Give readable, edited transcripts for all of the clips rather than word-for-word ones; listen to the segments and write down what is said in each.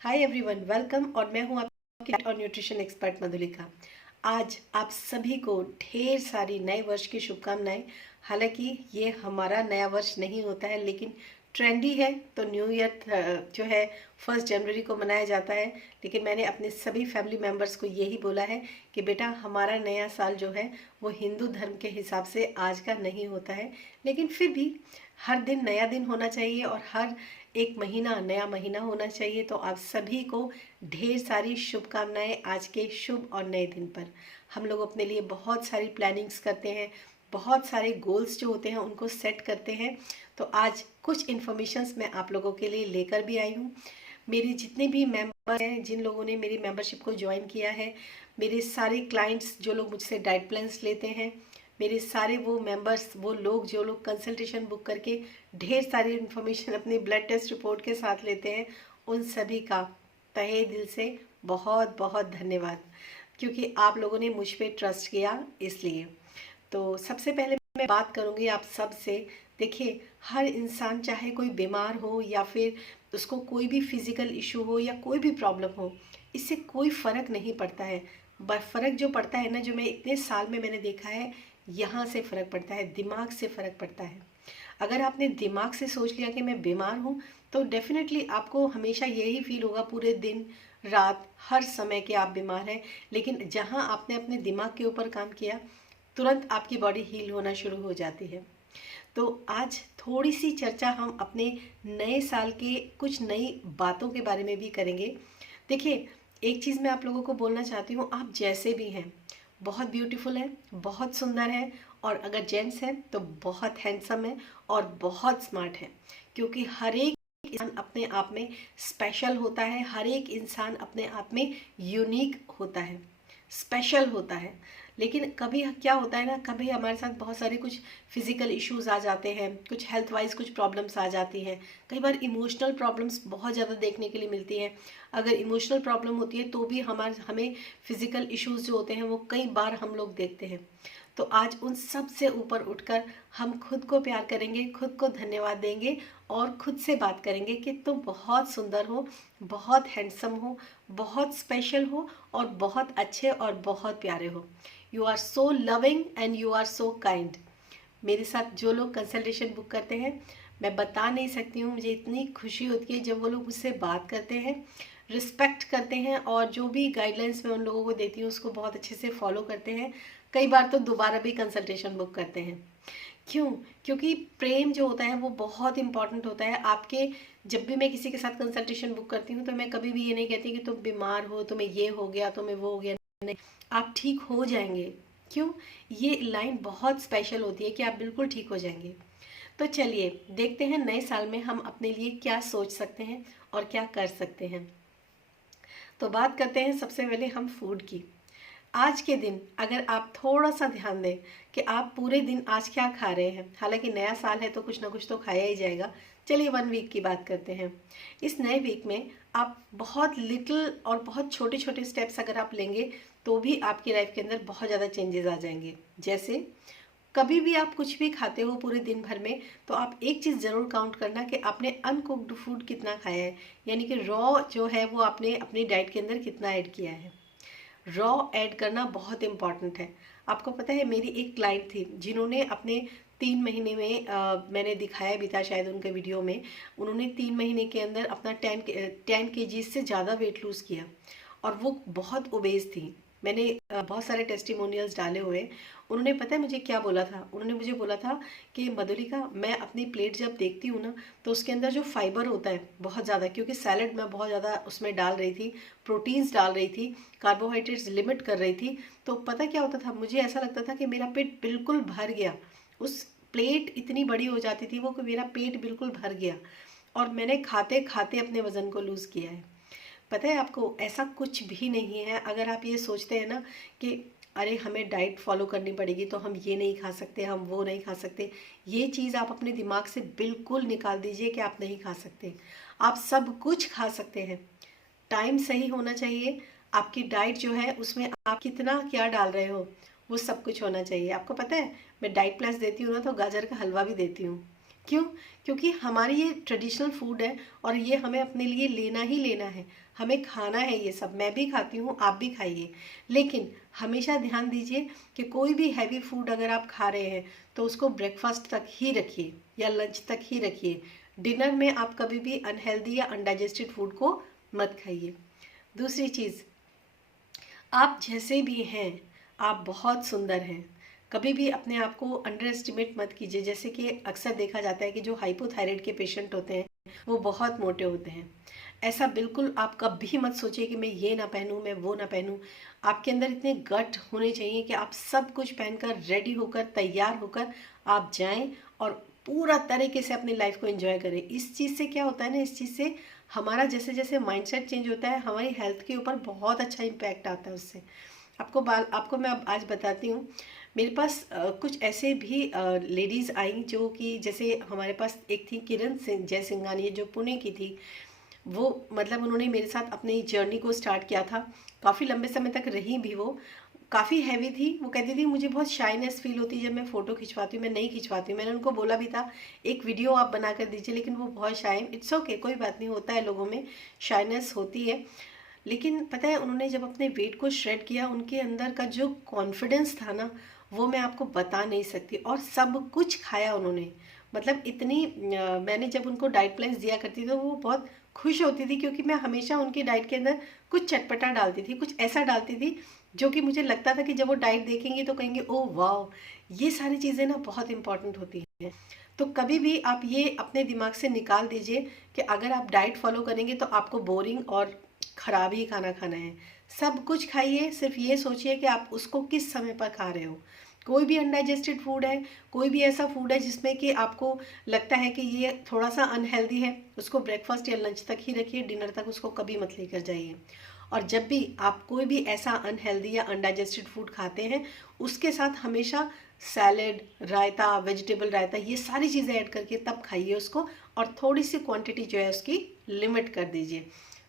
Hi everyone, welcome. और मैं हूं आपकी डाइट और न्यूट्रिशन एक्सपर्ट मधुलिका। आज आप सभी को ढेर सारी नए वर्ष की शुभकामनाएं। हालांकि ये हमारा नया वर्ष नहीं होता है, लेकिन ट्रेंडी है तो न्यू ईयर जो है 1 जनवरी को मनाया जाता है। लेकिन मैंने अपने सभी फैमिली मेम्बर्स को यही बोला है कि बेटा, हमारा नया साल जो है वो हिंदू धर्म के हिसाब से आज का नहीं होता है, लेकिन फिर भी हर दिन नया दिन होना चाहिए और हर एक महीना नया महीना होना चाहिए। तो आप सभी को ढेर सारी शुभकामनाएं आज के शुभ और नए दिन पर। हम लोग अपने लिए बहुत सारी प्लानिंग्स करते हैं, बहुत सारे गोल्स जो होते हैं उनको सेट करते हैं। तो आज कुछ इन्फॉर्मेशंस मैं आप लोगों के लिए लेकर भी आई हूँ। मेरे जितने भी मेंबर हैं, जिन लोगों ने मेरी मेंबरशिप को ज्वाइन किया है, मेरे सारे क्लाइंट्स जो लोग मुझसे डाइट प्लान्स लेते हैं, मेरे सारे वो मेंबर्स, वो लोग जो लोग कंसल्टेशन बुक करके ढेर सारी इन्फॉर्मेशन अपने ब्लड टेस्ट रिपोर्ट के साथ लेते हैं, उन सभी का तहे दिल से बहुत बहुत धन्यवाद, क्योंकि आप लोगों ने मुझ पे ट्रस्ट किया। इसलिए तो सबसे पहले मैं बात करूंगी आप सब से। देखिए, हर इंसान, चाहे कोई बीमार हो या फिर उसको कोई भी फिजिकल इशू हो या कोई भी प्रॉब्लम हो, इससे कोई फ़र्क नहीं पड़ता है। फ़र्क जो पड़ता है ना, जो मैं इतने साल में मैंने देखा है, यहाँ से फ़र्क पड़ता है, दिमाग से फ़र्क पड़ता है। अगर आपने दिमाग से सोच लिया कि मैं बीमार हूँ, तो डेफिनेटली आपको हमेशा यही फील होगा पूरे दिन रात हर समय कि आप बीमार हैं। लेकिन जहाँ आपने अपने दिमाग के ऊपर काम किया, तुरंत आपकी बॉडी हील होना शुरू हो जाती है। तो आज थोड़ी सी चर्चा हम अपने नए साल के कुछ नई बातों के बारे में भी करेंगे। देखिए, एक चीज़ मैं आप लोगों को बोलना चाहती हूँ, आप जैसे भी हैं बहुत ब्यूटीफुल हैं, बहुत सुंदर हैं, और अगर जेंट्स हैं तो बहुत हैंडसम है और बहुत स्मार्ट है। क्योंकि हर एक इंसान अपने आप में स्पेशल होता है, हर एक इंसान अपने आप में यूनिक होता है, स्पेशल होता है। लेकिन कभी क्या होता है ना, कभी हमारे साथ बहुत सारे कुछ फिजिकल इश्यूज आ जाते हैं, कुछ हेल्थ वाइज कुछ प्रॉब्लम्स आ जाती हैं। कई बार इमोशनल प्रॉब्लम्स बहुत ज़्यादा देखने के लिए मिलती हैं। अगर इमोशनल प्रॉब्लम होती है तो भी हमें फिजिकल इश्यूज जो होते हैं वो कई बार हम लोग देखते हैं। तो आज उन सब से ऊपर उठकर हम खुद को प्यार करेंगे, खुद को धन्यवाद देंगे और खुद से बात करेंगे कि तुम बहुत सुंदर हो, बहुत हैंडसम हो, बहुत स्पेशल हो और बहुत अच्छे और बहुत प्यारे हो। You are so loving and you are so kind. मेरे साथ जो लोग कंसल्टेशन बुक करते हैं, मैं बता नहीं सकती हूँ, मुझे इतनी खुशी होती है जब वो लोग मुझसे बात करते हैं, रिस्पेक्ट करते हैं और जो भी गाइडलाइंस मैं उन लोगों को देती हूँ उसको बहुत अच्छे से फॉलो करते हैं। कई बार तो दोबारा भी कंसल्टेशन बुक करते हैं। क्यों? क्योंकि प्रेम जो होता है वो बहुत इंपॉर्टेंट होता है आपके। जब भी मैं किसी के साथ कंसल्टेशन बुक करती हूँ तो मैं कभी भी ये नहीं कहती कि तुम बीमार हो, तुम्हें ये हो गया, तुम्हें वो हो गया। नहीं, आप ठीक हो जाएंगे। क्यों? ये लाइन बहुत स्पेशल होती है कि आप बिल्कुल ठीक हो जाएंगे। तो चलिए देखते हैं नए साल में हम अपने लिए क्या सोच सकते हैं और क्या कर सकते हैं। तो बात करते हैं सबसे पहले हम फूड की। आज के दिन अगर आप थोड़ा सा ध्यान दें कि आप पूरे दिन आज क्या खा रहे हैं, हालांकि नया साल है तो कुछ ना कुछ तो खाया ही जाएगा। चलिए 1 वीक की बात करते हैं। इस नए वीक में आप बहुत लिटिल और बहुत छोटे छोटे स्टेप्स अगर आप लेंगे तो भी आपकी लाइफ के अंदर बहुत ज़्यादा चेंजेस आ जाएंगे। जैसे, कभी भी आप कुछ भी खाते हो पूरे दिन भर में, तो आप एक चीज़ ज़रूर काउंट करना कि आपने अनकुक्ड फूड कितना खाया है, यानी कि रॉ जो है वो आपने अपनी डाइट के अंदर कितना ऐड किया है। रॉ ऐड करना बहुत इम्पॉर्टेंट है। आपको पता है, मेरी एक क्लाइंट थी जिन्होंने अपने 3 महीने में मैंने दिखाया भी था शायद उनके वीडियो में, उन्होंने 3 महीने के अंदर अपना 10 kg से ज़्यादा वेट लूज़ किया और वो बहुत ओबेज थी। मैंने बहुत सारे टेस्टिमोनियल्स डाले हुए। उन्होंने, पता है मुझे क्या बोला था? उन्होंने मुझे बोला था कि मधुलिका, मैं अपनी प्लेट जब देखती हूँ ना तो उसके अंदर जो फाइबर होता है बहुत ज़्यादा, क्योंकि सैलड मैं बहुत ज़्यादा उसमें डाल रही थी, प्रोटीन्स डाल रही थी, कार्बोहाइड्रेट्स लिमिट कर रही थी, तो पता क्या होता था, मुझे ऐसा लगता था कि मेरा पेट बिल्कुल भर गया। उस प्लेट इतनी बड़ी हो जाती थी वो कि मेरा पेट बिल्कुल भर गया और मैंने खाते खाते अपने वज़न को लूज़ किया है। पता है आपको, ऐसा कुछ भी नहीं है। अगर आप ये सोचते हैं ना कि अरे हमें डाइट फॉलो करनी पड़ेगी तो हम ये नहीं खा सकते, हम वो नहीं खा सकते, ये चीज़ आप अपने दिमाग से बिल्कुल निकाल दीजिए कि आप नहीं खा सकते। आप सब कुछ खा सकते हैं। टाइम सही होना चाहिए। आपकी डाइट जो है उसमें आप कितना क्या डाल रहे हो वो सब कुछ होना चाहिए। आपको पता है, मैं डाइट प्लान्स देती हूँ ना तो गाजर का हलवा भी देती हूँ। क्यों? क्योंकि हमारी ये ट्रेडिशनल फूड है और ये हमें अपने लिए लेना ही लेना है, हमें खाना है ये सब। मैं भी खाती हूँ, आप भी खाइए, लेकिन हमेशा ध्यान दीजिए कि कोई भी हैवी फूड अगर आप खा रहे हैं तो उसको ब्रेकफास्ट तक ही रखिए या लंच तक ही रखिए। डिनर में आप कभी भी अनहेल्दी या अनडाइजेस्टेड फूड को मत खाइए। दूसरी चीज़, आप जैसे भी हैं आप बहुत सुंदर हैं। कभी भी अपने आप को अंडर एस्टिमेट मत कीजिए। जैसे कि अक्सर देखा जाता है कि जो हाइपोथायराइड के पेशेंट होते हैं वो बहुत मोटे होते हैं। ऐसा बिल्कुल आप कभी मत सोचिए कि मैं ये ना पहनूं, मैं वो ना पहनूं। आपके अंदर इतने गट होने चाहिए कि आप सब कुछ पहनकर रेडी होकर तैयार होकर आप जाएं और पूरा तरीके से अपनी लाइफ को एंजॉय करें। इस चीज़ से क्या होता है ना, इस चीज़ से हमारा जैसे जैसे माइंडसेट चेंज होता है हमारी हेल्थ के ऊपर बहुत अच्छा इम्पैक्ट आता है उससे। आपको मैं अब आज बताती हूँ। मेरे पास कुछ ऐसे भी लेडीज़ आई जो कि जैसे हमारे पास एक थी किरण सिंह जयसिंघानी जो पुणे की थी। वो मतलब उन्होंने मेरे साथ अपनी जर्नी को स्टार्ट किया था, काफ़ी लंबे समय तक रही भी वो। काफ़ी हैवी थी, वो कहती थी मुझे बहुत शाइनेस फील होती है जब मैं फ़ोटो खिंचवाती हूँ, मैं नहीं खिंचवाती हूँ। मैंने उनको बोला भी था एक वीडियो आप बना कर दीजिए, लेकिन वो बहुत शाय। इट्स ओके, कोई बात नहीं, होता है, लोगों में शाइनेस होती है। लेकिन पता है उन्होंने जब अपने वेट को श्रेड किया, उनके अंदर का जो कॉन्फिडेंस था ना वो मैं आपको बता नहीं सकती। और सब कुछ खाया उन्होंने, मतलब इतनी मैंने जब उनको डाइट प्लान्स दिया करती थी तो वो बहुत खुश होती थी, क्योंकि मैं हमेशा उनकी डाइट के अंदर कुछ चटपटा डालती थी, कुछ ऐसा डालती थी जो कि मुझे लगता था कि जब वो डाइट देखेंगे तो कहेंगे ओह वाह, ये सारी चीज़ें ना बहुत इंपॉर्टेंट होती हैं। तो कभी भी आप ये अपने दिमाग से निकाल दीजिए कि अगर आप डाइट फॉलो करेंगे तो आपको बोरिंग और ख़राब ही खाना खाना है। सब कुछ खाइए, सिर्फ ये सोचिए कि आप उसको किस समय पर खा रहे हो। कोई भी अनडाइजेस्टेड फूड है, कोई भी ऐसा फूड है जिसमें कि आपको लगता है कि ये थोड़ा सा अनहेल्दी है, उसको ब्रेकफास्ट या लंच तक ही रखिए, डिनर तक उसको कभी मत लेकर जाइए। और जब भी आप कोई भी ऐसा अनहेल्दी या अनडाइजेस्टेड फूड खाते हैं उसके साथ हमेशा सैलेड, रायता, वेजिटेबल रायता, ये सारी चीज़ें ऐड करके तब खाइए उसको। और थोड़ी सी क्वांटिटी जो है उसकी लिमिट कर दीजिए।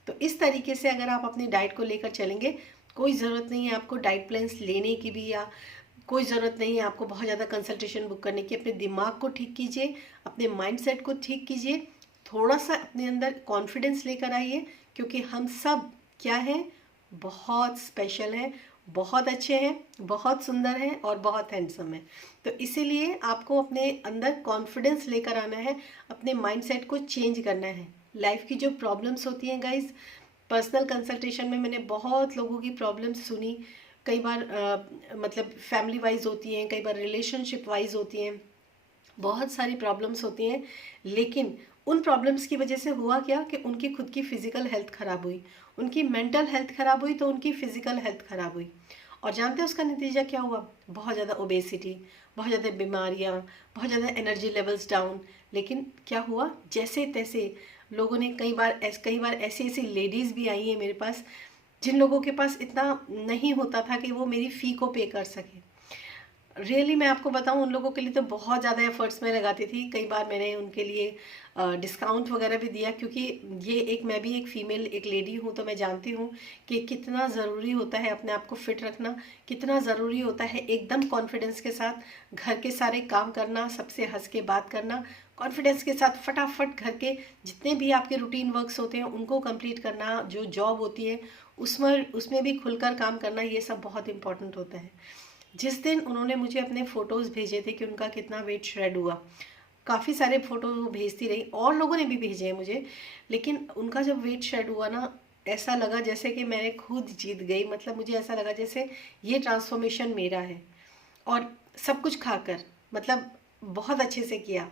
तो इस तरीके से अगर आप अपनी डाइट को लेकर चलेंगे, कोई ज़रूरत नहीं है आपको डाइट प्लान्स लेने की भी, या कोई ज़रूरत नहीं है आपको बहुत ज़्यादा कंसल्टेशन बुक करने की। अपने दिमाग को ठीक कीजिए, अपने माइंडसेट को ठीक कीजिए, थोड़ा सा अपने अंदर कॉन्फिडेंस लेकर आइए, क्योंकि हम सब क्या हैं, बहुत स्पेशल हैं, बहुत अच्छे हैं, बहुत सुंदर हैं और बहुत हैंडसम हैं। तो इसीलिए आपको अपने अंदर कॉन्फिडेंस लेकर आना है, अपने माइंडसेट को चेंज करना है। लाइफ की जो प्रॉब्लम्स होती हैं गाइज, पर्सनल कंसल्टेशन में मैंने बहुत लोगों की प्रॉब्लम्स सुनी। कई बार मतलब फैमिली वाइज होती हैं, कई बार रिलेशनशिप वाइज होती हैं, बहुत सारी प्रॉब्लम्स होती हैं। लेकिन उन प्रॉब्लम्स की वजह से हुआ क्या कि उनकी खुद की फिजिकल हेल्थ खराब हुई, उनकी मेंटल हेल्थ खराब हुई, तो उनकी फिजिकल हेल्थ खराब हुई। और जानते हैं उसका नतीजा क्या हुआ? बहुत ज़्यादा ओबेसिटी, बहुत ज़्यादा बीमारियाँ, बहुत ज़्यादा एनर्जी लेवल्स डाउन। लेकिन क्या हुआ, जैसे तैसे लोगों ने कई बार ऐसी ऐसी लेडीज़ भी आई हैं मेरे पास जिन लोगों के पास इतना नहीं होता था कि वो मेरी फ़ी को पे कर सके। रियली मैं आपको बताऊं, उन लोगों के लिए तो बहुत ज़्यादा एफर्ट्स मैं लगाती थी। कई बार मैंने उनके लिए डिस्काउंट वगैरह भी दिया, क्योंकि मैं भी एक फ़ीमेल एक लेडी हूँ, तो मैं जानती हूँ कि कितना ज़रूरी होता है अपने आप को फिट रखना, कितना ज़रूरी होता है एकदम कॉन्फिडेंस के साथ घर के सारे काम करना, सबसे हंस के बात करना, कॉन्फिडेंस के साथ फटाफट घर के जितने भी आपके रूटीन वर्क्स होते हैं उनको कंप्लीट करना, जो जॉब होती है उसमें भी खुलकर काम करना, ये सब बहुत इंपॉर्टेंट होता है। जिस दिन उन्होंने मुझे अपने फ़ोटोज़ भेजे थे कि उनका कितना वेट श्रेड हुआ, काफ़ी सारे फ़ोटो भेजती रही और लोगों ने भी भेजे हैं मुझे, लेकिन उनका जब वेट श्रेड हुआ ना, ऐसा लगा जैसे कि मैंने खुद जीत गई। मतलब मुझे ऐसा लगा जैसे ये ट्रांसफॉर्मेशन मेरा है। और सब कुछ खाकर, मतलब बहुत अच्छे से किया।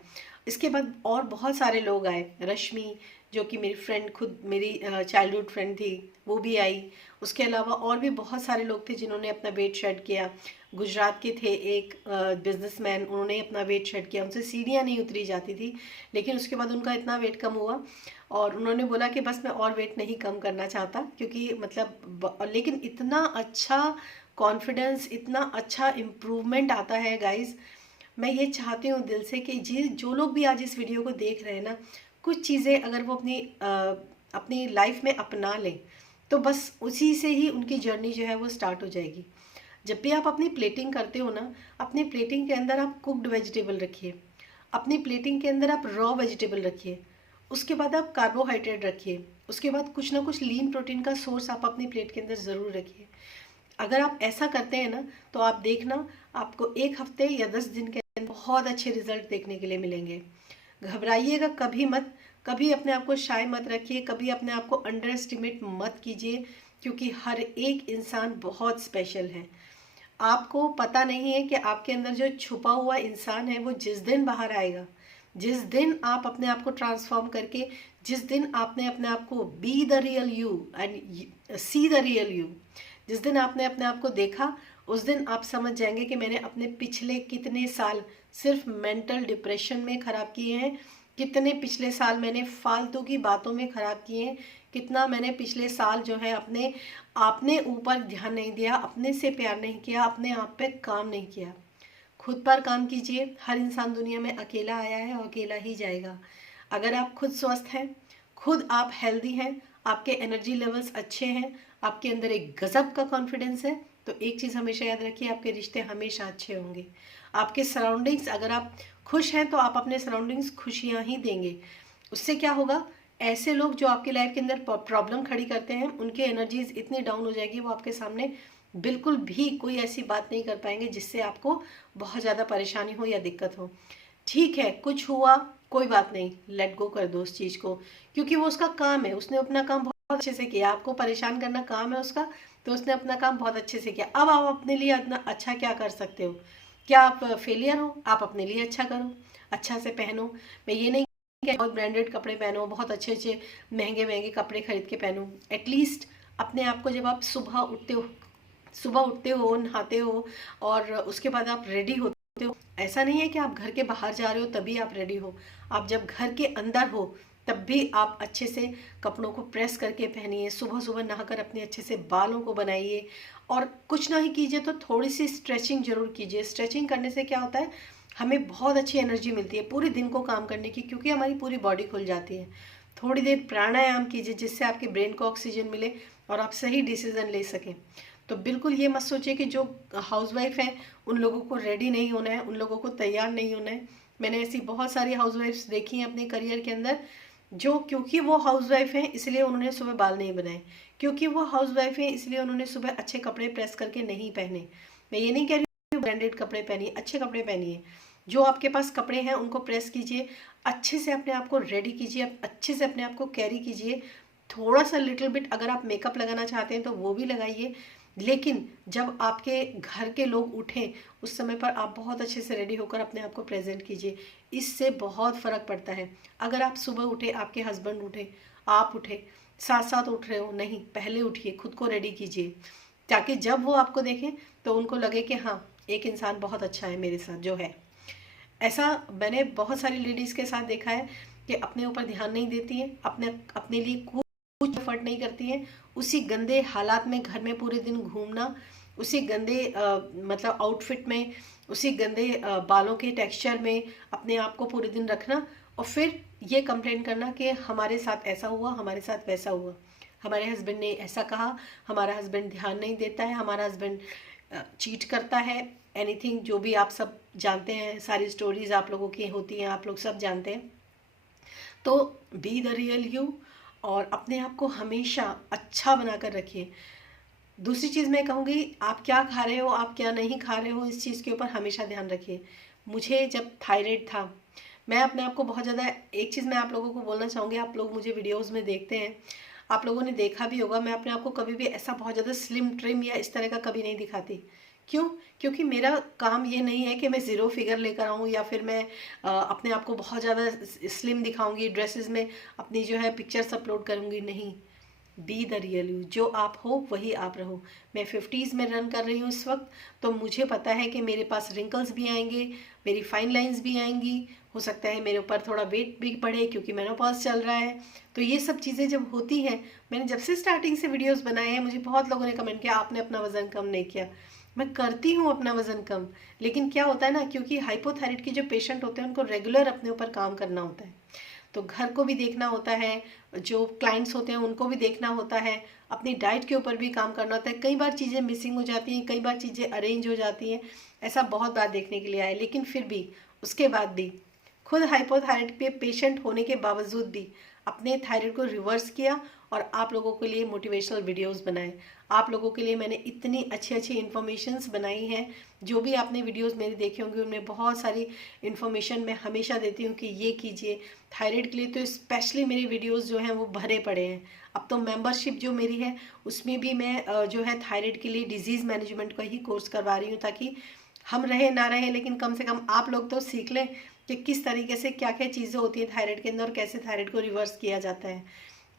इसके बाद और बहुत सारे लोग आए, रश्मि जो कि मेरी फ्रेंड, खुद मेरी चाइल्डहुड फ्रेंड थी, वो भी आई। उसके अलावा और भी बहुत सारे लोग थे जिन्होंने अपना वेट शेड किया। गुजरात के थे एक बिजनेसमैन, उन्होंने अपना वेट शेड किया, उनसे सीढ़ियाँ नहीं उतरी जाती थी, लेकिन उसके बाद उनका इतना वेट कम हुआ और उन्होंने बोला कि बस मैं और वेट नहीं कम करना चाहता, क्योंकि मतलब लेकिन इतना अच्छा कॉन्फिडेंस, इतना अच्छा इम्प्रूवमेंट आता है गाइज। मैं ये चाहती हूँ दिल से कि जो लोग भी आज इस वीडियो को देख रहे हैं ना, कुछ चीज़ें अगर वो अपनी लाइफ में अपना लें तो बस उसी से ही उनकी जर्नी जो है वो स्टार्ट हो जाएगी। जब भी आप अपनी प्लेटिंग करते हो ना, अपनी प्लेटिंग के अंदर आप कुक्ड वेजिटेबल रखिए, अपनी प्लेटिंग के अंदर आप रॉ वेजिटेबल रखिए, उसके बाद आप कार्बोहाइड्रेट रखिए, उसके बाद कुछ ना कुछ लीन प्रोटीन का सोर्स आप अपनी प्लेट के अंदर ज़रूर रखिए। अगर आप ऐसा करते हैं ना तो आप देखना आपको 1 हफ्ते या 10 दिन के अंदर बहुत अच्छे रिजल्ट देखने के लिए मिलेंगे। घबराइएगा कभी मत, कभी अपने आप को शाय मत रखिए, कभी अपने आप को अंडर एस्टिमेट मत कीजिए, क्योंकि हर एक इंसान बहुत स्पेशल है। आपको पता नहीं है कि आपके अंदर जो छुपा हुआ इंसान है वो जिस दिन बाहर आएगा, जिस दिन आप अपने आप को ट्रांसफॉर्म करके, जिस दिन आपने अपने आप को be the real you and see the real you, जिस दिन आपने अपने आप को देखा, उस दिन आप समझ जाएंगे कि मैंने अपने पिछले कितने साल सिर्फ मेंटल डिप्रेशन में ख़राब किए हैं, कितने पिछले साल मैंने फालतू की बातों में ख़राब किए हैं, कितना मैंने पिछले साल जो है अपने ऊपर ध्यान नहीं दिया, अपने से प्यार नहीं किया, अपने आप पे काम नहीं किया। खुद पर काम कीजिए। हर इंसान दुनिया में अकेला आया है और अकेला ही जाएगा। अगर आप खुद स्वस्थ हैं, खुद आप हेल्दी हैं, आपके एनर्जी लेवल्स अच्छे हैं, आपके अंदर एक गजब का कॉन्फिडेंस है, तो एक चीज़ हमेशा याद रखिए, आपके रिश्ते हमेशा अच्छे होंगे। आपके सराउंडिंग्स, अगर आप खुश हैं तो आप अपने सराउंडिंग्स खुशियाँ ही देंगे। उससे क्या होगा, ऐसे लोग जो आपकी लाइफ के अंदर प्रॉब्लम खड़ी करते हैं, उनकी एनर्जीज इतनी डाउन हो जाएगी, वो आपके सामने बिल्कुल भी कोई ऐसी बात नहीं कर पाएंगे जिससे आपको बहुत ज़्यादा परेशानी हो या दिक्कत हो। ठीक है, कुछ हुआ कोई बात नहीं, लेट गो कर दो उस चीज़ को, क्योंकि वो उसका काम है, उसने अपना काम बहुत अच्छे से किया। आपको परेशान करना काम है उसका, तो उसने अपना काम बहुत अच्छे से किया। अब आप अपने लिए इतना अच्छा क्या कर सकते हो? क्या आप फेलियर हो? आप अपने लिए अच्छा करो, अच्छा से पहनो। मैं ये नहीं कि बहुत ब्रांडेड कपड़े पहनो, बहुत अच्छे अच्छे महंगे महंगे कपड़े खरीद के पहनो। एटलीस्ट अपने आप को जब आप सुबह उठते हो, नहाते हो और उसके बाद आप रेडी होते हो, ऐसा नहीं है कि आप घर के बाहर जा रहे हो तभी आप रेडी हो। आप जब घर के अंदर हो तब भी आप अच्छे से कपड़ों को प्रेस करके पहनिए, सुबह सुबह नहाकर अपने अच्छे से बालों को बनाइए, और कुछ ना ही कीजिए तो थोड़ी सी स्ट्रेचिंग जरूर कीजिए। स्ट्रेचिंग करने से क्या होता है, हमें बहुत अच्छी एनर्जी मिलती है पूरे दिन को काम करने की, क्योंकि हमारी पूरी बॉडी खुल जाती है। थोड़ी देर प्राणायाम कीजिए जिससे आपके ब्रेन को ऑक्सीजन मिले और आप सही डिसीजन ले सकें। तो बिल्कुल ये मत सोचिए कि जो हाउसवाइफ हैं उन लोगों को रेडी नहीं होना है, उन लोगों को तैयार नहीं होना है। मैंने ऐसी बहुत सारी हाउसवाइफ्स देखी हैं अपने करियर के अंदर, जो क्योंकि वो हाउसवाइफ हैं इसलिए उन्होंने सुबह बाल नहीं बनाए, क्योंकि वो हाउसवाइफ हैं इसलिए उन्होंने सुबह अच्छे कपड़े प्रेस करके नहीं पहने। मैं ये नहीं कह रही हूँ ब्रांडेड कपड़े पहनिए, अच्छे कपड़े पहनिए। जो आपके पास कपड़े हैं उनको प्रेस कीजिए, अच्छे से अपने आप को रेडी कीजिए, अच्छे से अपने आप को कैरी कीजिए। थोड़ा सा लिटिल बिट अगर आप मेकअप लगाना चाहते हैं तो वो भी लगाइए, लेकिन जब आपके घर के लोग उठें उस समय पर आप बहुत अच्छे से रेडी होकर अपने आप को प्रेजेंट कीजिए। इससे बहुत फ़र्क पड़ता है। अगर आप सुबह उठे, आपके हस्बैंड उठे, आप उठे, साथ साथ उठ रहे हो, नहीं, पहले उठिए, खुद को रेडी कीजिए, ताकि जब वो आपको देखें तो उनको लगे कि हाँ, एक इंसान बहुत अच्छा है मेरे साथ जो है। ऐसा मैंने बहुत सारी लेडीज़ के साथ देखा है कि अपने ऊपर ध्यान नहीं देती हैं, अपने लिए कुछ एफर्ट नहीं करती हैं, उसी गंदे हालात में घर में पूरे दिन घूमना, उसी गंदे मतलब आउटफिट में, उसी गंदे बालों के टेक्सचर में अपने आप को पूरे दिन रखना, और फिर ये कंप्लेन करना कि हमारे साथ ऐसा हुआ, हमारे साथ वैसा हुआ, हमारे हस्बैंड ने ऐसा कहा, हमारा हस्बैंड ध्यान नहीं देता है, हमारा हस्बैंड चीट करता है, एनीथिंग जो भी आप सब जानते हैं, सारी स्टोरीज आप लोगों की होती हैं, आप लोग सब जानते हैं। तो बी द रियल यू, और अपने आप को हमेशा अच्छा बनाकर रखिए। दूसरी चीज़ मैं कहूँगी, आप क्या खा रहे हो, आप क्या नहीं खा रहे हो, इस चीज़ के ऊपर हमेशा ध्यान रखिए। मुझे जब थायराइड था, मैं अपने आप को बहुत ज़्यादा, एक चीज़ मैं आप लोगों को बोलना चाहूँगी, आप लोग मुझे वीडियोज़ में देखते हैं, आप लोगों ने देखा भी होगा, मैं अपने आप को कभी भी ऐसा बहुत ज़्यादा स्लिम ट्रिम या इस तरह का कभी नहीं दिखाती। क्यों? क्योंकि मेरा काम ये नहीं है कि मैं ज़ीरो फिगर लेकर आऊँ, या फिर मैं अपने आप को बहुत ज़्यादा स्लिम दिखाऊंगी, ड्रेसेस में अपनी जो है पिक्चर्स अपलोड करूँगी, नहीं। बी द रियल यू, जो आप हो वही आप रहो। मैं 50s में रन कर रही हूँ इस वक्त, तो मुझे पता है कि मेरे पास रिंकल्स भी आएंगे, मेरी फाइन लाइंस भी आएंगी, हो सकता है मेरे ऊपर थोड़ा वेट भी बढ़े क्योंकि मेनोपॉज चल रहा है। तो ये सब चीज़ें जब होती हैं, मैंने जब से स्टार्टिंग से वीडियोस बनाए हैं, मुझे बहुत लोगों ने कमेंट किया आपने अपना वज़न कम नहीं किया। मैं करती हूँ अपना वज़न कम, लेकिन क्या होता है ना, क्योंकि हाइपोथायराइड के जो पेशेंट होते हैं उनको रेगुलर अपने ऊपर काम करना होता है, तो घर को भी देखना होता है, जो क्लाइंट्स होते हैं उनको भी देखना होता है, अपनी डाइट के ऊपर भी काम करना होता है। कई बार चीज़ें मिसिंग हो जाती हैं, कई बार चीज़ें अरेंज हो जाती हैं, ऐसा बहुत बार देखने के लिए आए, लेकिन फिर भी उसके बाद भी खुद हाइपोथायराइड पे पेशेंट होने के बावजूद भी अपने थायराइड को रिवर्स किया और आप लोगों के लिए मोटिवेशनल वीडियोस बनाए। आप लोगों के लिए मैंने इतनी अच्छी अच्छी इन्फॉर्मेशंस बनाई हैं। जो भी आपने वीडियोस मेरे देखे होंगे उनमें बहुत सारी इन्फॉर्मेशन मैं हमेशा देती हूँ कि ये कीजिए। थायराइड के लिए तो स्पेशली मेरे वीडियोस जो हैं वो भरे पड़े हैं। अब तो मेंबरशिप जो मेरी है उसमें भी मैं जो है थायराइड के लिए डिजीज़ मैनेजमेंट का ही कोर्स करवा रही हूँ, ताकि हम रहे ना रहे लेकिन कम से कम आप लोग तो सीख लें कि किस तरीके से क्या क्या चीज़ें होती हैं थायराइड के अंदर और कैसे थायराइड को रिवर्स किया जाता है।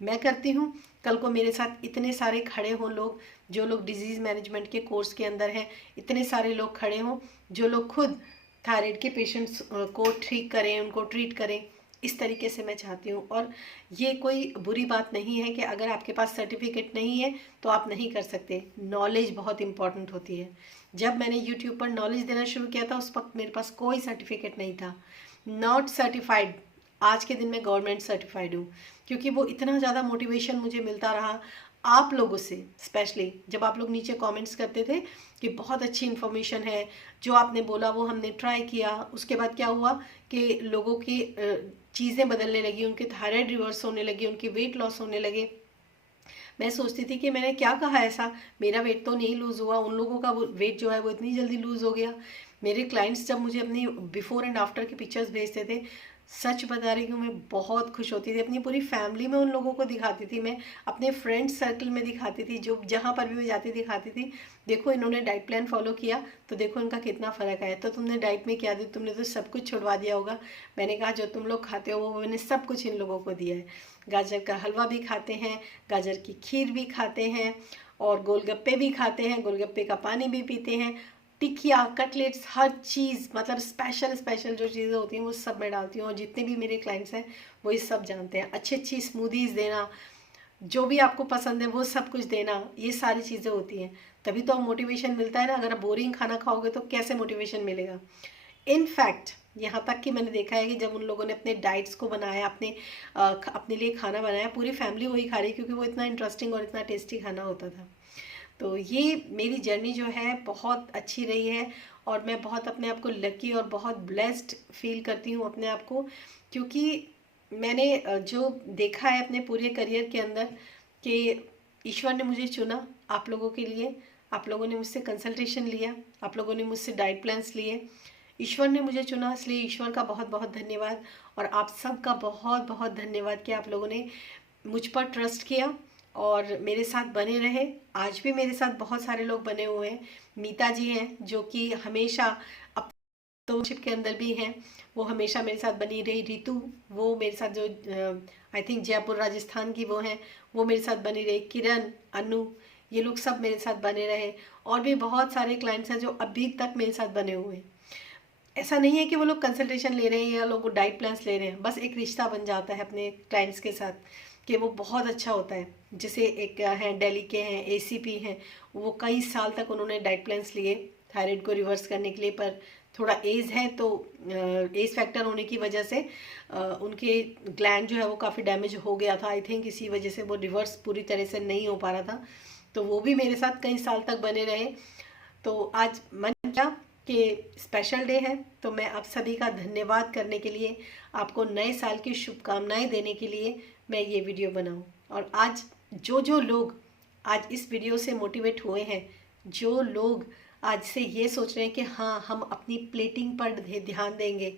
मैं करती हूँ, कल को मेरे साथ इतने सारे खड़े हों लोग, जो लोग डिजीज़ मैनेजमेंट के कोर्स के अंदर हैं, इतने सारे लोग खड़े हों जो लोग खुद थायराइड के पेशेंट्स को ठीक करें, उनको ट्रीट करें। इस तरीके से मैं चाहती हूँ। और ये कोई बुरी बात नहीं है कि अगर आपके पास सर्टिफिकेट नहीं है तो आप नहीं कर सकते। नॉलेज बहुत इंपॉर्टेंट होती है। जब मैंने यूट्यूब पर नॉलेज देना शुरू किया था उस वक्त मेरे पास कोई सर्टिफिकेट नहीं था, नॉट सर्टिफाइड। आज के दिन में गवर्नमेंट सर्टिफाइड हूँ, क्योंकि वो इतना ज़्यादा मोटिवेशन मुझे मिलता रहा आप लोगों से। स्पेशली जब आप लोग नीचे कमेंट्स करते थे कि बहुत अच्छी इन्फॉर्मेशन है, जो आपने बोला वो हमने ट्राई किया। उसके बाद क्या हुआ कि लोगों की चीज़ें बदलने लगी, उनके थायराइड रिवर्स होने लगी, उनके वेट लॉस होने लगे। मैं सोचती थी कि मैंने क्या कहा ऐसा, मेरा वेट तो नहीं लूज़ हुआ, उन लोगों का वो वेट जो है वो इतनी जल्दी लूज़ हो गया। मेरे क्लाइंट्स जब मुझे अपनी बिफोर एंड आफ्टर की पिक्चर्स भेजते थे, सच बता रही हूँ मैं बहुत खुश होती थी। अपनी पूरी फैमिली में उन लोगों को दिखाती थी, मैं अपने फ्रेंड सर्कल में दिखाती थी, जो जहाँ पर भी मैं जाती दिखाती थी, देखो इन्होंने डाइट प्लान फॉलो किया तो देखो इनका कितना फ़र्क आया। तो तुमने डाइट में क्या दिया, तुमने तो सब कुछ छुड़वा दिया होगा। मैंने कहा जो तुम लोग खाते हो वो मैंने सब कुछ इन लोगों को दिया है। गाजर का हलवा भी खाते हैं, गाजर की खीर भी खाते हैं, और गोलगप्पे भी खाते हैं, गोलगप्पे का पानी भी पीते हैं, टिकिया, कटलेट्स, हर चीज़, मतलब स्पेशल स्पेशल जो चीज़ें होती हैं वो सब मैं डालती हूँ। और जितने भी मेरे क्लाइंट्स हैं वो ये सब जानते हैं। अच्छी अच्छी स्मूदीज़ देना, जो भी आपको पसंद है वो सब कुछ देना, ये सारी चीज़ें होती हैं। तभी तो मोटिवेशन मिलता है ना। अगर आप बोरिंग खाना खाओगे तो कैसे मोटिवेशन मिलेगा। इनफैक्ट यहाँ तक कि मैंने देखा है कि जब उन लोगों ने अपने डाइट्स को बनाया, अपने लिए खाना बनाया, पूरी फैमिली वही खा रही, क्योंकि वो इतना इंटरेस्टिंग और इतना टेस्टी खाना होता था। तो ये मेरी जर्नी जो है बहुत अच्छी रही है, और मैं बहुत अपने आप को लकी और बहुत ब्लेस्ड फील करती हूँ अपने आप को, क्योंकि मैंने जो देखा है अपने पूरे करियर के अंदर कि ईश्वर ने मुझे चुना आप लोगों के लिए। आप लोगों ने मुझसे कंसल्टेशन लिया, आप लोगों ने मुझसे डाइट प्लान्स लिए, ईश्वर ने मुझे चुना, इसलिए ईश्वर का बहुत बहुत धन्यवाद। और आप सबका बहुत बहुत धन्यवाद कि आप लोगों ने मुझ पर ट्रस्ट किया और मेरे साथ बने रहे। आज भी मेरे साथ बहुत सारे लोग बने हुए हैं। मीता जी हैं जो कि हमेशा अपनशिप के अंदर भी हैं, वो हमेशा मेरे साथ बनी रही। रितु, वो मेरे साथ जो आई थिंक जयपुर राजस्थान की वो हैं, वो मेरे साथ बनी रही। किरण, अनु, ये लोग सब मेरे साथ बने रहे। और भी बहुत सारे क्लाइंट्स हैं जो अभी तक मेरे साथ बने हुए हैं। ऐसा नहीं है कि वो लोग कंसल्टेशन ले रहे हैं या लोग डाइट प्लान्स ले रहे हैं, बस एक रिश्ता बन जाता है अपने क्लाइंट्स के साथ कि वो बहुत अच्छा होता है। जैसे एक हैं दिल्ली के हैं, एसीपी हैं, वो कई साल तक उन्होंने डाइट प्लान्स लिए थायराइड को रिवर्स करने के लिए, पर थोड़ा एज है तो एज फैक्टर होने की वजह से उनके ग्लैंड जो है वो काफ़ी डैमेज हो गया था। आई थिंक इसी वजह से वो रिवर्स पूरी तरह से नहीं हो पा रहा था। तो वो भी मेरे साथ कई साल तक बने रहे। तो आज मन किया कि स्पेशल डे है, तो मैं आप सभी का धन्यवाद करने के लिए, आपको नए साल की शुभकामनाएं देने के लिए मैं ये वीडियो बनाऊं। और आज जो लोग आज इस वीडियो से मोटिवेट हुए हैं, जो लोग आज से ये सोच रहे हैं कि हाँ हम अपनी प्लेटिंग पर ध्यान देंगे,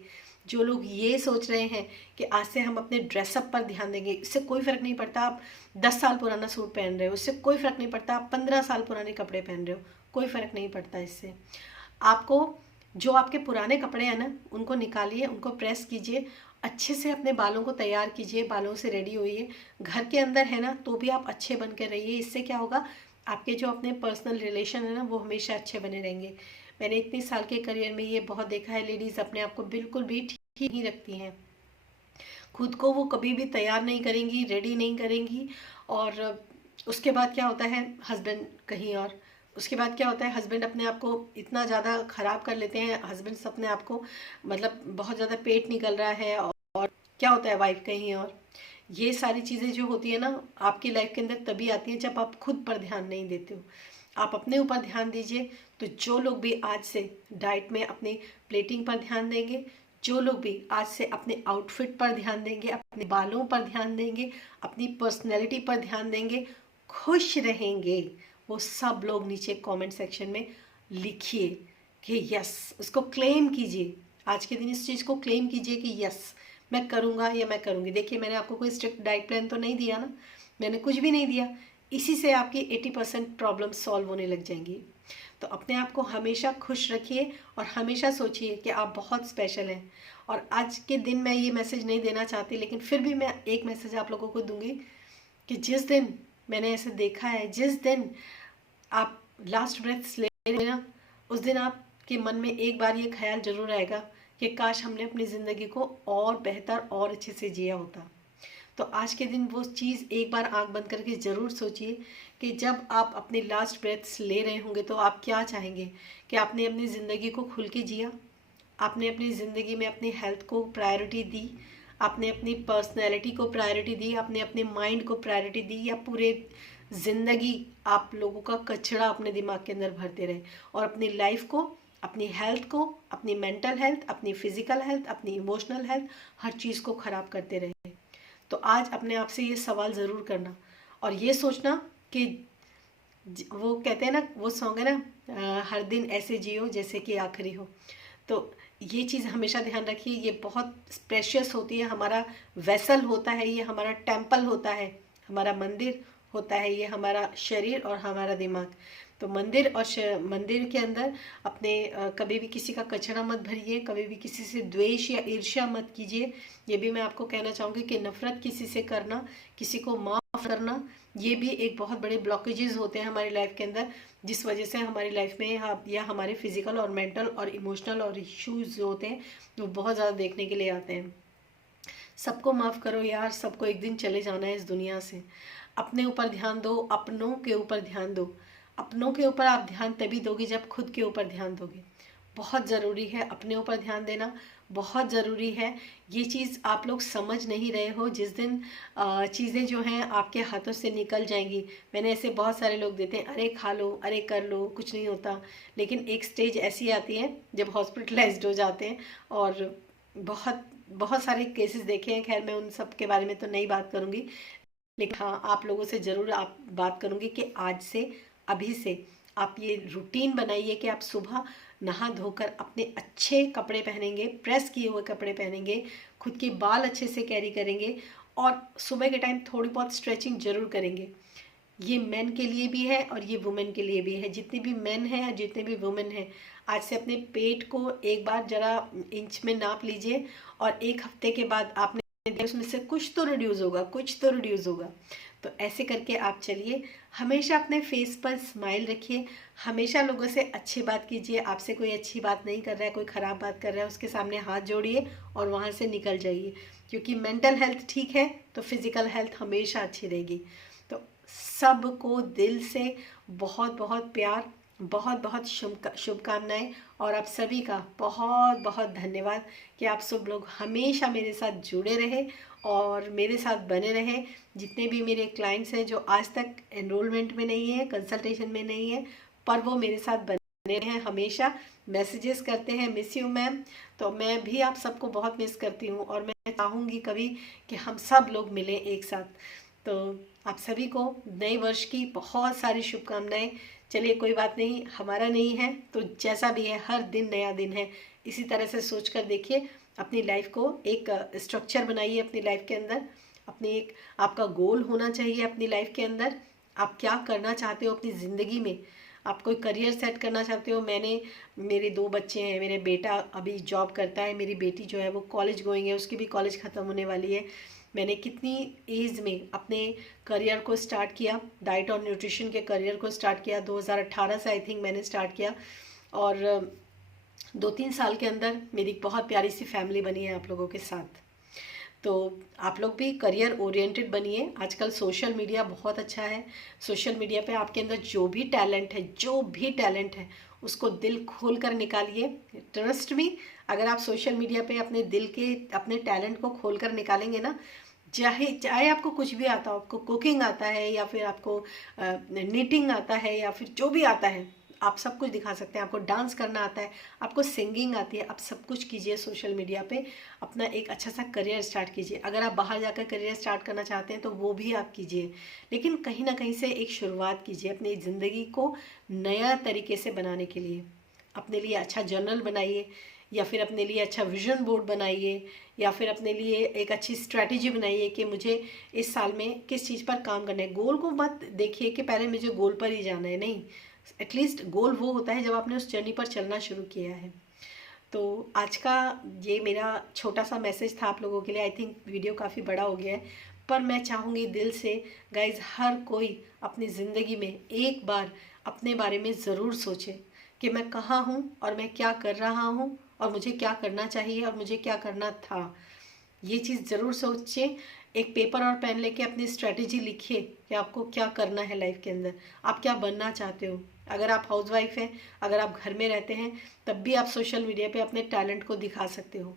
जो लोग ये सोच रहे हैं कि आज से हम अपने ड्रेसअप पर ध्यान देंगे, इससे कोई फ़र्क नहीं पड़ता आप 10 साल पुराना सूट पहन रहे हो, इससे कोई फ़र्क नहीं पड़ता आप 15 साल पुराने कपड़े पहन रहे हो, कोई फ़र्क नहीं पड़ता इससे। आपको जो आपके पुराने कपड़े हैं ना, उनको निकालिए, उनको प्रेस कीजिए, अच्छे से अपने बालों को तैयार कीजिए, बालों से रेडी होइए। घर के अंदर है ना तो भी आप अच्छे बन कर रहिए। इससे क्या होगा, आपके जो अपने पर्सनल रिलेशन है ना वो हमेशा अच्छे बने रहेंगे। मैंने इतने साल के करियर में ये बहुत देखा है, लेडीज़ अपने आप को बिल्कुल भी ठीक नहीं रखती हैं, खुद को वो कभी भी तैयार नहीं करेंगी, रेडी नहीं करेंगी। और उसके बाद क्या होता है, हस्बैंड कहीं और, उसके बाद क्या होता है, हस्बैंड अपने आप को इतना ज़्यादा ख़राब कर लेते हैं, हस्बैंड अपने आप को मतलब बहुत ज़्यादा पेट निकल रहा है, और क्या होता है वाइफ कहीं और। ये सारी चीज़ें जो होती है ना आपकी लाइफ के अंदर तभी आती हैं जब आप खुद पर ध्यान नहीं देते हो। आप अपने ऊपर ध्यान दीजिए। तो जो लोग भी आज से डाइट में अपनी प्लेटिंग पर ध्यान देंगे, जो लोग भी आज से अपने आउटफिट पर ध्यान देंगे, अपने बालों पर ध्यान देंगे, अपनी पर्सनैलिटी पर ध्यान देंगे, खुश रहेंगे, वो सब लोग नीचे कमेंट सेक्शन में लिखिए कि यस, उसको क्लेम कीजिए। आज के दिन इस चीज़ को क्लेम कीजिए कि यस, मैं करूँगा या मैं करूँगी। देखिए, मैंने आपको कोई स्ट्रिक्ट डाइट प्लान तो नहीं दिया ना, मैंने कुछ भी नहीं दिया। इसी से आपकी 80% प्रॉब्लम सॉल्व होने लग जाएंगी। तो अपने आप को हमेशा खुश रखिए और हमेशा सोचिए कि आप बहुत स्पेशल हैं। और आज के दिन मैं ये मैसेज नहीं देना चाहती, लेकिन फिर भी मैं एक मैसेज आप लोगों को दूंगी कि जिस दिन मैंने ऐसे देखा है, जिस दिन आप लास्ट ब्रेथ्स ले रहे हैं ना, उस दिन आपके मन में एक बार ये ख्याल जरूर आएगा कि काश हमने अपनी ज़िंदगी को और बेहतर और अच्छे से जिया होता। तो आज के दिन वो चीज़ एक बार आंख बंद करके ज़रूर सोचिए कि जब आप अपने लास्ट ब्रेथ्स ले रहे होंगे तो आप क्या चाहेंगे कि आपने अपनी ज़िंदगी को खुल के जिया, आपने अपनी ज़िंदगी में अपनी हेल्थ को प्रायोरिटी दी, आपने अपनी पर्सनैलिटी को प्रायोरिटी दी, आपने अपने माइंड को प्रायोरिटी दी, या पूरे ज़िंदगी आप लोगों का कचरा अपने दिमाग के अंदर भरते रहे और अपनी लाइफ को, अपनी हेल्थ को, अपनी मेंटल हेल्थ, अपनी फिजिकल हेल्थ, अपनी इमोशनल हेल्थ, हर चीज़ को ख़राब करते रहे। तो आज अपने आप से ये सवाल ज़रूर करना और ये सोचना कि वो कहते हैं ना, वो सॉन्ग है ना, हर दिन ऐसे जियो जैसे कि आखिरी हो। तो ये चीज़ हमेशा ध्यान रखिए, ये बहुत प्रेशियस होती है। हमारा वेसल होता है, ये हमारा टेम्पल होता है, हमारा मंदिर होता है, ये हमारा शरीर और हमारा दिमाग। तो मंदिर और मंदिर के अंदर अपने कभी भी किसी का कचरा मत भरिए, कभी भी किसी से द्वेष या ईर्ष्या मत कीजिए। ये भी मैं आपको कहना चाहूँगी कि नफ़रत किसी से करना, किसी को माफ़ करना, ये भी एक बहुत बड़े ब्लॉकेजेस होते हैं हमारी लाइफ के अंदर, जिस वजह से हमारी लाइफ में या हमारे फिजिकल और मेंटल और इमोशनल और इश्यूज जो होते हैं वो बहुत ज़्यादा देखने के लिए आते हैं। सबको माफ़ करो यार, सबको एक दिन चले जाना है इस दुनिया से। अपने ऊपर ध्यान दो, अपनों के ऊपर ध्यान दो। अपनों के ऊपर आप ध्यान तभी दोगे जब खुद के ऊपर ध्यान दोगे। बहुत ज़रूरी है अपने ऊपर ध्यान देना, बहुत ज़रूरी है। ये चीज़ आप लोग समझ नहीं रहे हो। जिस दिन चीज़ें जो हैं आपके हाथों से निकल जाएंगी, मैंने ऐसे बहुत सारे लोग देते हैं, अरे खा लो, अरे कर लो, कुछ नहीं होता। लेकिन एक स्टेज ऐसी आती है जब हॉस्पिटलाइज्ड हो जाते हैं, और बहुत बहुत सारे केसेस देखे हैं। खैर, मैं उन सब के बारे में तो नहीं बात करूँगी, लेकिन हाँ, आप लोगों से ज़रूर आप बात करूँगी कि आज से, अभी से आप ये रूटीन बनाइए कि आप सुबह नहा धोकर अपने अच्छे कपड़े पहनेंगे, प्रेस किए हुए कपड़े पहनेंगे, खुद के बाल अच्छे से कैरी करेंगे और सुबह के टाइम थोड़ी बहुत स्ट्रेचिंग जरूर करेंगे। ये मेन के लिए भी है और ये वुमेन के लिए भी है। जितने भी मेन हैं और जितने भी वुमेन हैं, आज से अपने पेट को एक बार ज़रा इंच में नाप लीजिए और एक हफ्ते के बाद आपने उसमें से कुछ तो रिड्यूस होगा, कुछ तो रिड्यूस होगा। तो ऐसे करके आप चलिए। हमेशा अपने फेस पर स्माइल रखिए, हमेशा लोगों से अच्छी बात कीजिए। आपसे कोई अच्छी बात नहीं कर रहा है, कोई ख़राब बात कर रहा है, उसके सामने हाथ जोड़िए और वहाँ से निकल जाइए। क्योंकि मेंटल हेल्थ ठीक है तो फिज़िकल हेल्थ हमेशा अच्छी रहेगी। तो सबको दिल से बहुत बहुत प्यार, बहुत बहुत शुभकामनाएं और आप सभी का बहुत बहुत धन्यवाद कि आप सब लोग हमेशा मेरे साथ जुड़े रहे और मेरे साथ बने रहे। जितने भी मेरे क्लाइंट्स हैं जो आज तक एनरोलमेंट में नहीं है, कंसल्टेशन में नहीं है, पर वो मेरे साथ बने हैं, हमेशा मैसेजेस करते हैं, मिस यू मैम। तो मैं भी आप सबको बहुत मिस करती हूँ और मैं चाहूँगी कभी कि हम सब लोग मिलें एक साथ। तो आप सभी को नए वर्ष की बहुत सारी शुभकामनाएं। चलिए, कोई बात नहीं, हमारा नहीं है तो जैसा भी है, हर दिन नया दिन है। इसी तरह से सोच कर देखिए, अपनी लाइफ को एक स्ट्रक्चर बनाइए अपनी लाइफ के अंदर। अपनी एक आपका गोल होना चाहिए अपनी लाइफ के अंदर। आप क्या करना चाहते हो अपनी ज़िंदगी में, आप कोई करियर सेट करना चाहते हो। मेरे 2 बच्चे हैं, मेरे बेटा अभी जॉब करता है, मेरी बेटी जो है वो कॉलेज गोइंग है, उसकी भी कॉलेज ख़त्म होने वाली है। मैंने कितनी एज में अपने करियर को स्टार्ट किया, डाइट और न्यूट्रिशन के करियर को स्टार्ट किया। 2018 से आई थिंक मैंने स्टार्ट किया और 2-3 साल के अंदर मेरी बहुत प्यारी सी फैमिली बनी है आप लोगों के साथ। तो आप लोग भी करियर ओरिएंटेड बनिए। आजकल सोशल मीडिया बहुत अच्छा है। सोशल मीडिया पे आपके अंदर जो भी टैलेंट है उसको दिल खोल कर निकालिए। ट्रस्ट मी, अगर आप सोशल मीडिया पे अपने दिल के, अपने टैलेंट को खोल कर निकालेंगे ना, चाहे आपको कुछ भी आता हो, आपको कुकिंग आता है या फिर आपको नीटिंग आता है या फिर जो भी आता है, आप सब कुछ दिखा सकते हैं। आपको डांस करना आता है, आपको सिंगिंग आती है, आप सब कुछ कीजिए सोशल मीडिया पे, अपना एक अच्छा सा करियर स्टार्ट कीजिए। अगर आप बाहर जाकर करियर स्टार्ट करना चाहते हैं तो वो भी आप कीजिए, लेकिन कहीं ना कहीं से एक शुरुआत कीजिए अपनी ज़िंदगी को नया तरीके से बनाने के लिए। अपने लिए अच्छा जर्नल बनाइए, या फिर अपने लिए अच्छा विजन बोर्ड बनाइए, या फिर अपने लिए एक अच्छी स्ट्रैटेजी बनाइए कि मुझे इस साल में किस चीज़ पर काम करना है। गोल को मत देखिए कि पहले मुझे गोल पर ही जाना है, नहीं। एटलीस्ट गोल वो होता है जब आपने उस जर्नी पर चलना शुरू किया है। तो आज का ये मेरा छोटा सा मैसेज था आप लोगों के लिए। आई थिंक वीडियो काफ़ी बड़ा हो गया है, पर मैं चाहूँगी दिल से गाइज, हर कोई अपनी ज़िंदगी में एक बार अपने बारे में ज़रूर सोचे कि मैं कहाँ हूँ और मैं क्या कर रहा हूँ और मुझे क्या करना चाहिए और मुझे क्या करना था। ये चीज़ ज़रूर सोचिए। एक पेपर और पेन लेके अपनी स्ट्रेटेजी लिखिए कि आपको क्या करना है लाइफ के अंदर, आप क्या बनना चाहते हो। अगर आप हाउसवाइफ हैं, अगर आप घर में रहते हैं, तब भी आप सोशल मीडिया पे अपने टैलेंट को दिखा सकते हो।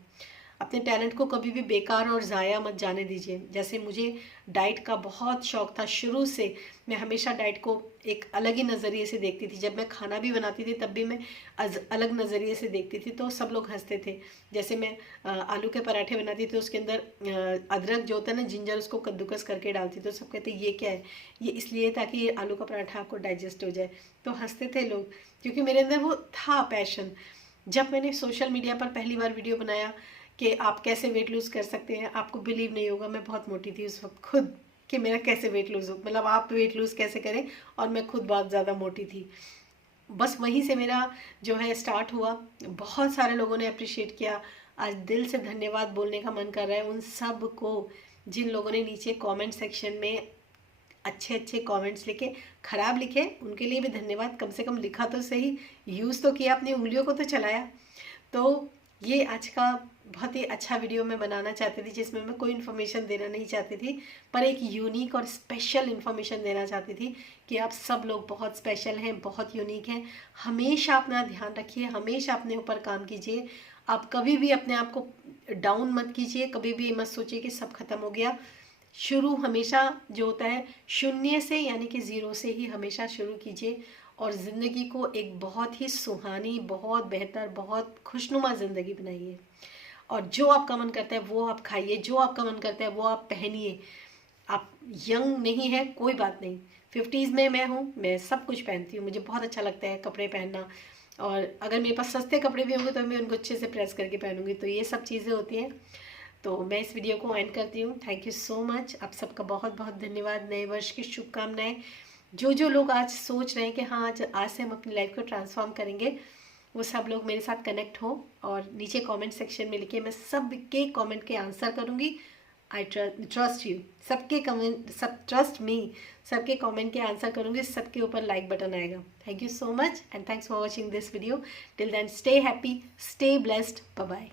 अपने टैलेंट को कभी भी बेकार और ज़ाया मत जाने दीजिए। जैसे मुझे डाइट का बहुत शौक था शुरू से, मैं हमेशा डाइट को एक अलग ही नज़रिए से देखती थी। जब मैं खाना भी बनाती थी तब भी मैं अलग नज़रिए से देखती थी, तो सब लोग हंसते थे। जैसे मैं आलू के पराठे बनाती थी, उसके अंदर अदरक जो होता है ना, जिंजर, उसको कद्दूकस करके डालती थी, तो सब कहते ये क्या है, ये इसलिए ताकि ये आलू का पराठा आपको डाइजेस्ट हो जाए। तो हंसते थे लोग, क्योंकि मेरे अंदर वो था पैशन। जब मैंने सोशल मीडिया पर पहली बार वीडियो बनाया कि आप कैसे वेट लूज़ कर सकते हैं, आपको बिलीव नहीं होगा, मैं बहुत मोटी थी उस वक्त खुद, कि मेरा कैसे वेट लूज़ हो, मतलब आप वेट लूज़ कैसे करें, और मैं खुद बहुत ज़्यादा मोटी थी। बस वहीं से मेरा जो है स्टार्ट हुआ। बहुत सारे लोगों ने अप्रिशिएट किया। आज दिल से धन्यवाद बोलने का मन कर रहा है उन सब को जिन लोगों ने नीचे कमेंट सेक्शन में अच्छे अच्छे कमेंट्स लिखे। ख़राब लिखे उनके लिए भी धन्यवाद, कम से कम लिखा तो सही, यूज़ तो किया, अपनी उंगलियों को तो चलाया। तो ये आज का बहुत ही अच्छा वीडियो मैं बनाना चाहती थी, जिसमें मैं कोई इन्फॉर्मेशन देना नहीं चाहती थी, पर एक यूनिक और स्पेशल इन्फॉर्मेशन देना चाहती थी कि आप सब लोग बहुत स्पेशल हैं, बहुत यूनिक हैं। हमेशा अपना ध्यान रखिए, हमेशा अपने ऊपर काम कीजिए। आप कभी भी अपने आप को डाउन मत कीजिए, कभी भी मत सोचिए कि सब खत्म हो गया। शुरू हमेशा जो होता है शून्य से, यानी कि ज़ीरो से ही हमेशा शुरू कीजिए, और ज़िंदगी को एक बहुत ही सुहानी, बहुत बेहतर, बहुत खुशनुमा ज़िंदगी बनाइए। और जो आपका मन करता है वो आप खाइए, जो आपका मन करता है वो आप पहनिए। आप यंग नहीं है, कोई बात नहीं, 50s में मैं हूँ, मैं सब कुछ पहनती हूँ, मुझे बहुत अच्छा लगता है कपड़े पहनना। और अगर मेरे पास सस्ते कपड़े भी होंगे तो मैं उनको अच्छे से प्रेस करके पहनूंगी। तो ये सब चीज़ें होती हैं। तो मैं इस वीडियो को एंड करती हूँ। थैंक यू सो मच, आप सबका बहुत बहुत धन्यवाद। नए वर्ष की शुभकामनाएं। जो लोग आज सोच रहे हैं कि हाँ आज से हम अपनी लाइफ को ट्रांसफॉर्म करेंगे, वो सब लोग मेरे साथ कनेक्ट हो और नीचे कमेंट सेक्शन में लिखे, मैं सबके कमेंट के आंसर करूँगी। आई ट्रस्ट यू, सबके कमेंट, सब ट्रस्ट मी, सबके कमेंट के आंसर करूँगी, सबके ऊपर लाइक बटन आएगा। Thank you so much and thanks for watching this video. Till then stay happy, stay blessed, bye bye.